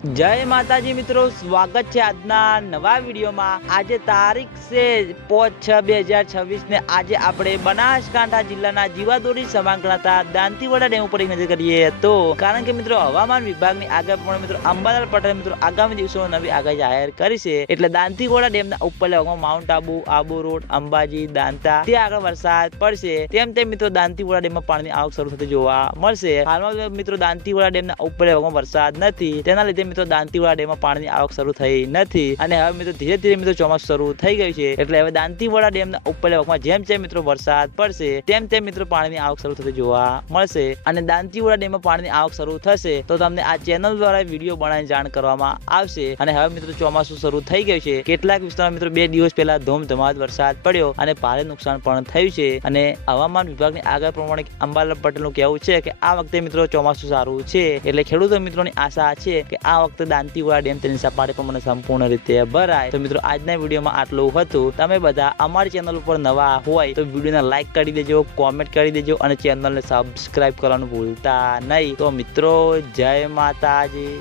जय माताजी मित्रों, स्वागत है આજના નવા વિડીયોમાં। આજે તારીખ છે 5/6/2026 ને આજે આપણે બનાસકાંઠા જિલ્લાના જીવાદોરી સમાંગ ગણાતા દાંતીવાડા ડેમ ઉપર એક નજર કરીએ તો કારણ કે મિત્રો હવામાન વિભાગની આગાહી પ્રમાણે મિત્રો અંબાલાલ પટેલ મિત્રો આગામી દિવસોમાં નવી આગાહી જાહેર કરી છે। એટલે દાંતીવાડા ડેમના ઉપરના ભાગમાં માઉન્ટ આબુ, આબુ રોડ, અંબાજી, દાંતા ત્યાં આગળ વરસાદ પડશે। તેમ મિત્રો દાંતીવાડા ડેમમાં પાણીની આવક શરૂ થતી જોવા મળશે। હાલમાં મિત્રો દાંતીવાડા ડેમના ઉપરના ભાગમાં વરસાદ નથી, તેના લીધે મિત્રો દાંતીવાડા ડેમમાં પાણીની આવક શરૂ થઈ નથી અને હવે મિત્રો ધીરે ધીરે મિત્રો ચોમાસું શરૂ થઈ ગયું છે। એટલે હવે દાંતીવાડા ડેમના ઉપરના ભાગમાં જેમ જેમ મિત્રો વરસાદ પડશે તેમ મિત્રો પાણીની આવક શરૂ થતી જોવા મળશે અને દાંતીવાડા ડેમમાં પાણીની આવક શરૂ થશે તો તમને આ ચેનલ દ્વારા વિડીયો બનાવીને જાણ કરવામાં આવશે। અને હવે મિત્રો ચોમાસું શરૂ થઈ ગયું છે। કેટલાક વિસ્તારમાં મિત્રો 2 દિવસ પહેલા ધોધમાર વરસાદ પડ્યો અને ભારે નુકસાન પણ થયું છે અને હવામાન વિભાગની આગાહી પ્રમાણે અંબાલાલ પટેલનું કહેવું છે કે આ વખતે મિત્રો ચોમાસું સારું છે। એટલે ખેડૂતો મિત્રોની આશા છે કે આ વખતે દાંતીવાડા ડેમ તેની સપાટી પર મને સંપૂર્ણ રીતે ભરાય। તો મિત્રો આજના વિડીયોમાં આટલું હતું। તમે બધા અમારી ચેનલ ઉપર નવા હોય તો વિડીયોને લાઈક કરી દેજો, કોમેન્ટ કરી દેજો અને ચેનલને સબસ્ક્રાઇબ કરવાનું ભૂલતા નહીં। તો મિત્રો જય માતાજી।